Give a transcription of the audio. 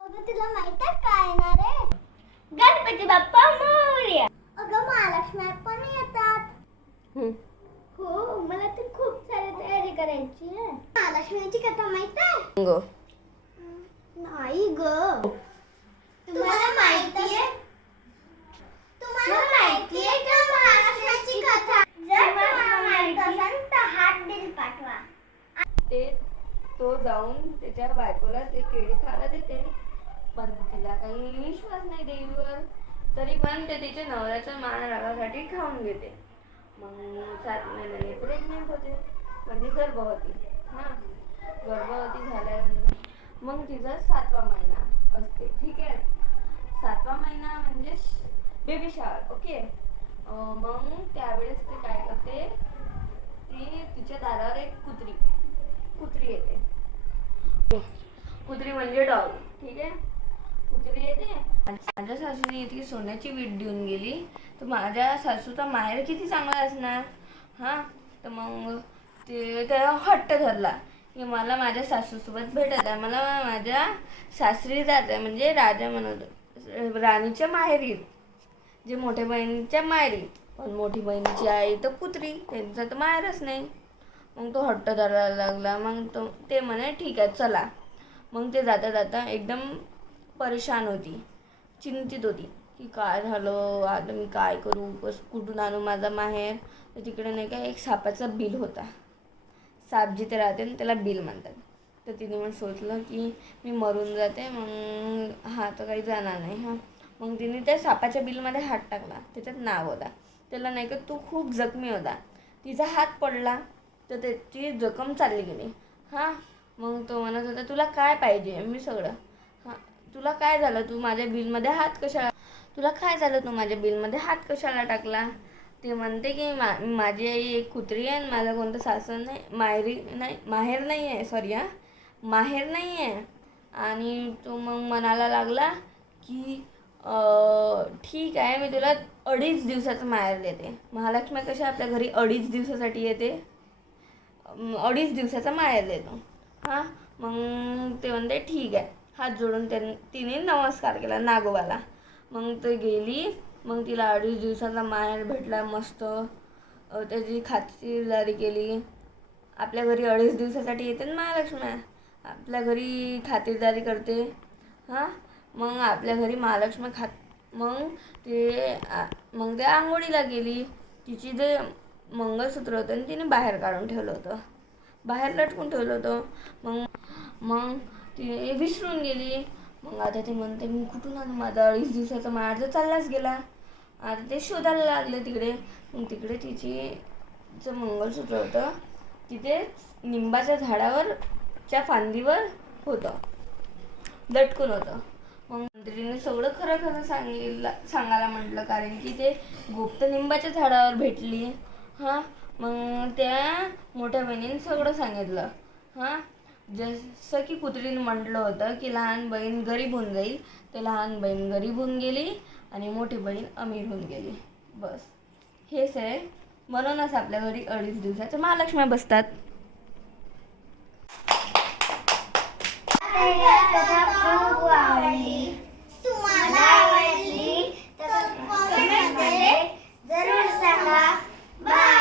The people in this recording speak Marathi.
अगं तुला माहित आहे काय येणार आहे? गणपती बाप्पा मोरया. अगं महालक्ष्मी पण येतात. हो मला तर खूप सारी तयारी करायची आहे. महालक्ष्मीची कथा माहित आहे? गो नाही ग. तुम्हाला माहिती आहे? तुम्हाला माहिती आहे का महालक्ष्मीची कथा? जर तुम्हाला माहित असेल तर हात दिल पाठवा. तो जाऊन त्याच्या बायकोला ते केळी खायला देते, पण तिला काही विश्वास नाही देवीवर. तरी पण ते तिच्या नवऱ्याचा मान राखण्यासाठी खाऊन घेते. मग 7 महिन्याने प्रेग्नेंट होते, म्हणजे गर्भवती. गर्भवती झाल्यानंतर मग तिचा 7वा महिना असते. ठीक आहे, 7वा महिना म्हणजे बेबी शॉवर. ओके. मग त्यावेळेस ते काय करते, ती तिच्या दारावर एक कुत्री येते. कुत्री म्हणजे डॉग. ठीक आहे, कुत्री येते. माझ्या सासूने इतकी सोन्याची वीट देऊन गेली, तर माझ्या सासूचा माहेर किती चांगला असणार. तर मग ते त्याला हट्ट धरला की मला माझ्या सासूसोबत भेटत आहे, मला माझ्या सासरी जात आहे, म्हणजे राजा म्हणत राणीच्या माहेरी, जे मोठ्या बहिणीच्या माहेरी. पण मोठी बहिणीची आई तर कुत्री, त्यांचा तर माहेरच नाही. मग तो हट्ट धरायला लागला. मग ते म्हणे ठीक आहे चला. मग ते जाता जाता एकदम परेशान होती, चिंतित होती की काय झालं आता, मी काय करू, कुठून आणू माझा माहेर. तर तिकडे नाही का एक सापाचा बिल होता. साप जिथे राहते ना त्याला बिल म्हणतात. तर तिने मग सोचलं की मी मरून जाते, मग तर काही जाणार नाही. मग तिने त्या सापाच्या बिलमध्ये हात टाकला. त्याच्यात नाव होता. त्याला नाही का तो खूप जखमी होता. तिचा हात पडला तर त्याची जखम चालली गेली. मग तो म्हणत होता तुला काय पाहिजे, मी सगळं. तुला काय झालं, तू माझ्या बिलमध्ये हात कशाला टाकला. ते म्हणते की माझी आई एक कुत्री आहे आणि माझा कोणतं सासर नाही, माहेर नाही आहे. आणि तो मग म्हणायला लागला की ठीक आहे, मी तुला 2.5 दिवसाचं माहेर देते. महालक्ष्मी कशा आपल्या घरी 2.5 दिवसासाठी येते, 2.5 दिवसाचा माहेर देतो. मग ते म्हणते ठीक आहे. हात जोडून तिने नमस्कार केला नागोबाला. मग ते गेली. मग तिला 2.5 दिवसाचा माहेर भेटला. मस्त त्याची खातिरदारी केली. आपल्या घरी 2.5 दिवसासाठी येते ना महालक्ष्मी, आपल्या घरी खातिरदारी करते. मग आपल्या घरी महालक्ष्मी मग ते आंघोळीला गेली. तिची जे मंगळसूत्र होतं आणि तिने बाहेर काढून ठेवलं होतं, बाहेर लटकून ठेवलं होतं. मग ती विसरून गेली. मग आता ती म्हणते मी कुठून आणू माझा 2.5 दिवसाचा माहेर, तर चाललाच गेला. आता ते शोधायला लागले तिकडे. मग तिकडे तिचं मंगळसूत्र होतं तिथे निंबाच्या झाडावरच्या फांदीवर होतं, लटकून होतं. मग मंत्रीने सगळं खरं सांगायला म्हटलं, कारण की ते गुप्त निंबाच्या झाडावर भेटली. मग त्या मोठ्या बहिणीने सगळं सांगितलं. जसं की कुत्रीने म्हटलं होतं की लहान बहीण गरीब होऊन जाईल, तर लहान बहीण गरीब होऊन गेली आणि मोठी बहीण अमीर होऊन गेली. बस हेच आहे. म्हणूनच आपल्या घरी 2.5 दिवसाच्या महालक्ष्मी बसतात. तुम्हाला आवडली तर कमेंट मध्ये जरूर सांगा. बाय.